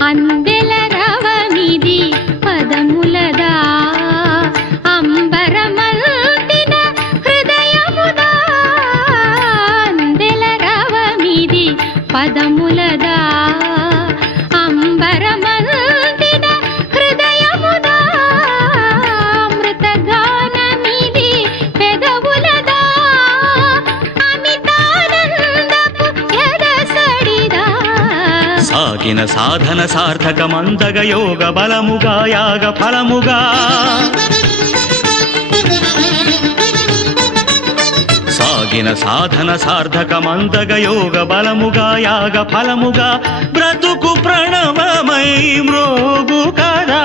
అందెల రవమిది పదములదా అంబరమల్తిన హృదయముదా అందెల రవమిది పదములదా అంబరమల్తిన హృదయముదా అమృతగానమిది పెదవులదా అమితానందపు ఎదసడిదా సాగిన సాధన సార్థకమందగ యోగ బలముగా యాగ ఫలముగా సాగిన సాధన సార్థకమందగ యోగ బలముగా యాగ ఫలముగా బ్రతుకు ప్రణవమై మ్రోగు కదా